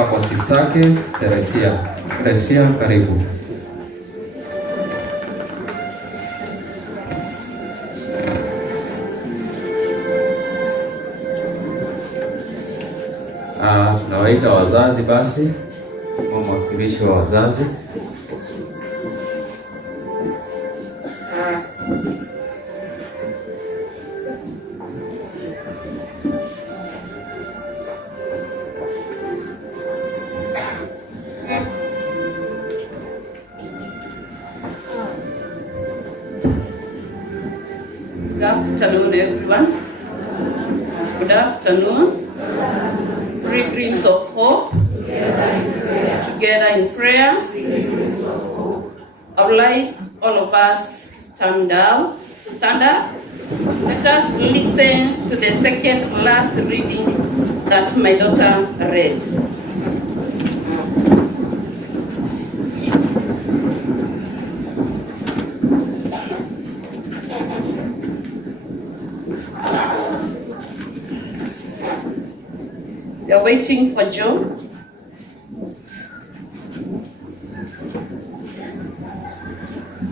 kutoka kwa sistake Teresia. Teresia, karibu. Tunawaita wazazi basi, mwakilishi wa wazazi. Good afternoon, everyone. Good afternoon. Pilgrims of hope. Together in prayer. I would like all of us to stand up. Let us listen to the second last reading that my daughter read. We are waiting for Joe.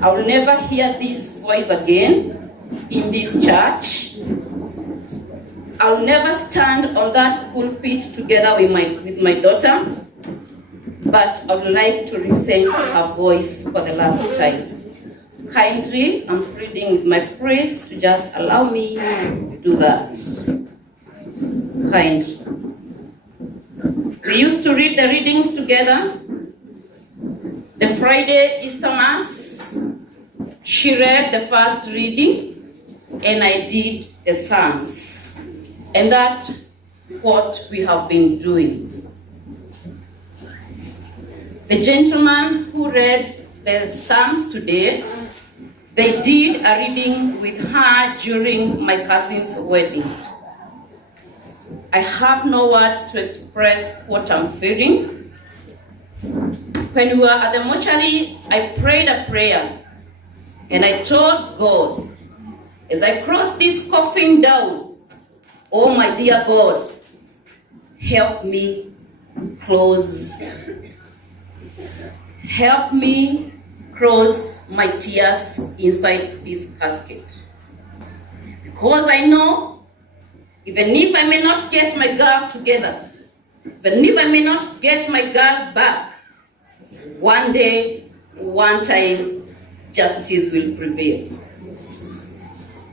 I will never hear this voice again in this church. I will never stand on that pulpit together with my daughter, but I would like to listen to her voice for the last time. Kindly, I'm pleading with my priest to just allow me to do that. Kindly. We used to read the readings together. The Friday Easter Mass, she read the first reading, and I did the Psalms. And that's what we have been doing. The gentleman who read the Psalms today, they did a reading with her during my cousin's wedding. I have no words to express what I'm feeling. When we were at the mortuary, I prayed a prayer, and I told God, as I cross this coffin down, oh my dear God, help me close my tears inside this casket. Because I know, even if I may not get my girl together, even if I may not get my girl back, one day, one time, justice will prevail.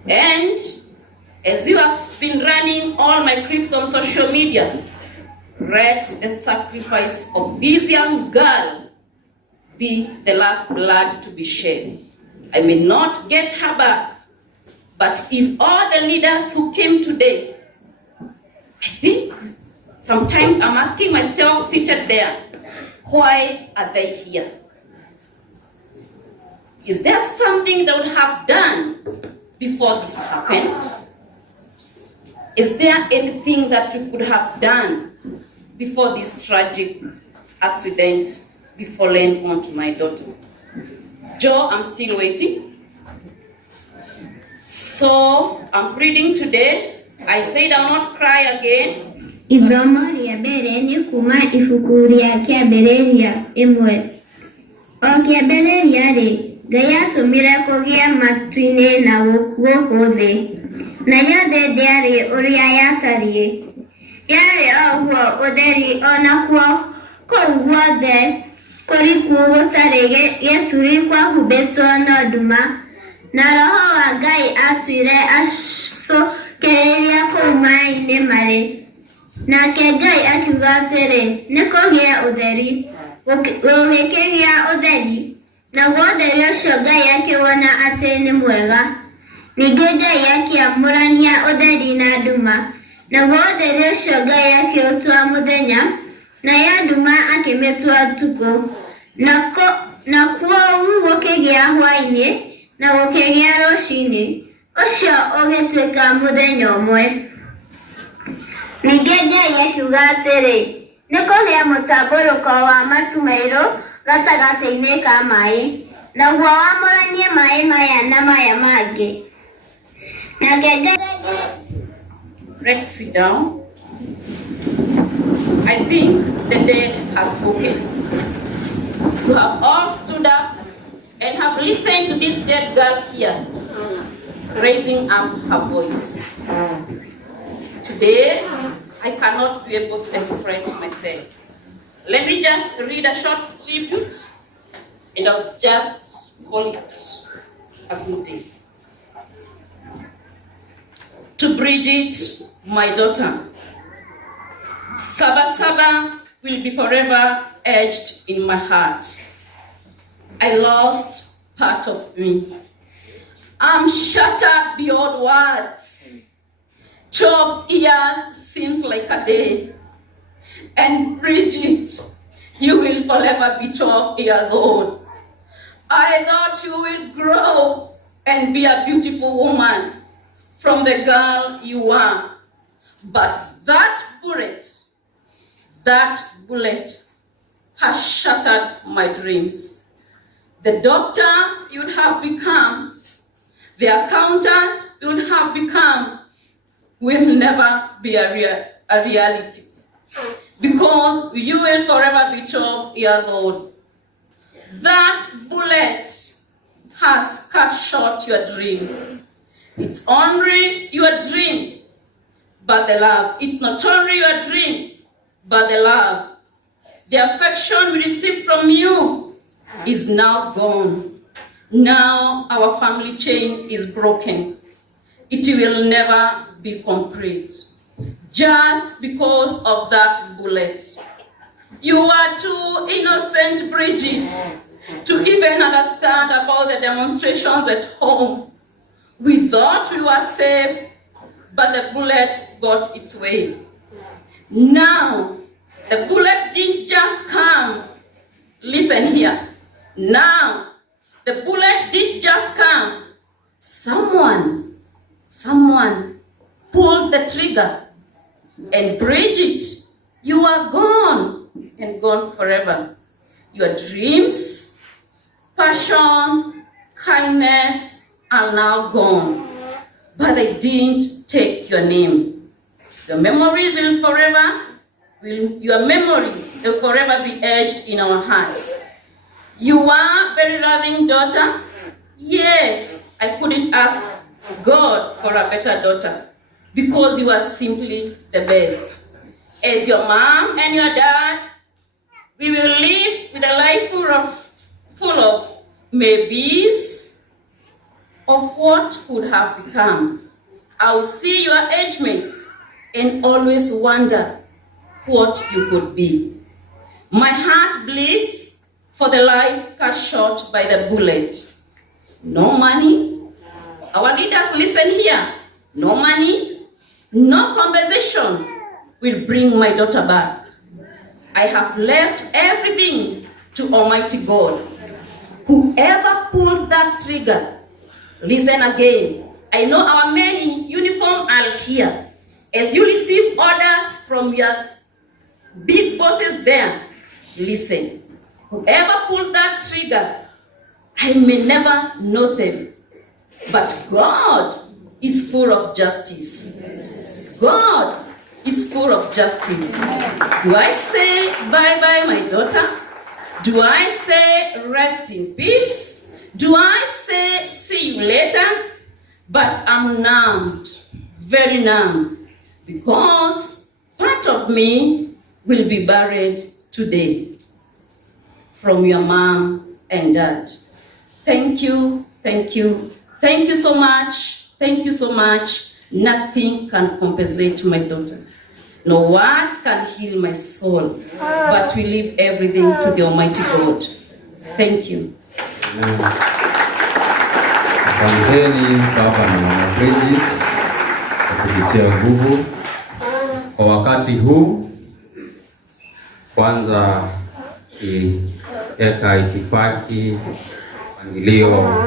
And as you have been running all my clips on social media, let the sacrifice of this young girl be the last blood to be shed. I may not get her back, but if all the leaders who came today, I think sometimes I'm asking myself, seated there, why are they here? Is there something they would have done before this happened? Is there anything that we could have done before this tragic accident befallen onto my daughter? Joe, I'm still waiting. So I'm pleading today. I said I will not cry again. Ithomo rĩa mbere nĩ kuma ibuku rĩa kĩambĩrĩria 1. O kĩambĩrĩria-rĩ, Ngai atũmire kũgĩe matu-inĩ na gũkũ thĩ, na yothe ndĩarĩ ũrĩa yatariĩ. Yarĩ o ũguo ũtheri o nakuo kũu guothe kũriku gũtarĩ gĩturi kwahumbĩtwo na nduma, na Roho wa Ngai atuire acokereria kũu maĩ-inĩ marĩ. Nake Ngai akiuga atĩrĩ, nĩ kũgĩe ũtheri. Gũgĩkĩgĩa ũtheri, naguo ũtheri ũcio Ngai akĩwona atĩ nĩ mwega. Ningĩ Ngai akĩamũrania ũtheri na nduma, naguo ũtheri ũcio Ngai akĩũtua mũthenya, nayo nduma akĩmĩtua ũtukũ. Nakuo gũkĩgĩa hwaĩ-inĩ na gũkĩgĩa rũciinĩ, ũcio ũgĩtuĩka mũthenya ũmwe. Ningĩ Ngai akiuga atĩrĩ, nĩ kũgĩa mũtambũrũko wa matu mairũ gatagatĩ-inĩ ka maĩ, naguo wamũranie maĩ maya na maya mangĩ. Nake Ngai... Let's sit down. I think the day has spoken. You have all stood up and have listened to this dead girl here, raising up her voice. Today, I cannot be able to express myself. Let me just read a short tribute, and I'll just call it a good day. To Bridgit, my daughter, Saba Saba will be forever etched in my heart. I lost part of me. I'm shattered beyond words. 12 years seems like a day. And Bridgit, you will forever be 12 years old. I thought you will grow and be a beautiful woman from the girl you are. But that bullet has shattered my dreams. The doctor you'd have become, the accountant you'd have become, will never be a reality. Because you will forever be 12 years old. That bullet has cut short your dream. It's only your dream, but the love. It's not only your dream, but the love. The affection we received from you is now gone. Now our family chain is broken. It will never be complete. Just because of that bullet. You are too innocent, Bridgit, to even understand about the demonstrations at home. We thought we were safe, but the bullet got its way. Now, the bullet didn't just come. Listen here. Now, the bullet didn't just come. Someone pulled the trigger. And Bridgit, you are gone and gone forever. Your dreams, passion, kindness are now gone. But they didn't take your name. Your memories will forever be etched in our hearts. You are a very loving daughter. Yes, I couldn't ask God for a better daughter, because you are simply the best. As your mom and your dad, we will live with a life full of maybes of what could have become. I'll see your age mates and always wonder what you could be. My heart bleeds for the life cut short by the bullet. No money. Our leaders, listen here. No money. No compensation will bring my daughter back. I have left everything to Almighty God. Whoever pulled that trigger, listen again. I know our men in uniform are here. As you receive orders from your big bosses there, listen. Whoever pulled that trigger, I may never know them, but God is full of justice. God is full of justice. Do I say bye-bye, my daughter? Do I say rest in peace? Do I say see you later? But I'm numbed, very numbed, because part of me will be buried today from your mom and dad. Thank you, thank you, thank you so much, thank you so much. Nothing can compensate my daughter. No words can heal my soul, but we leave everything to the Almighty God. Thank you. Asanteni baba na mama Bridgit kwa kujitia nguvu kwa wakati huu. Kwanza iweka itifaki mpangilio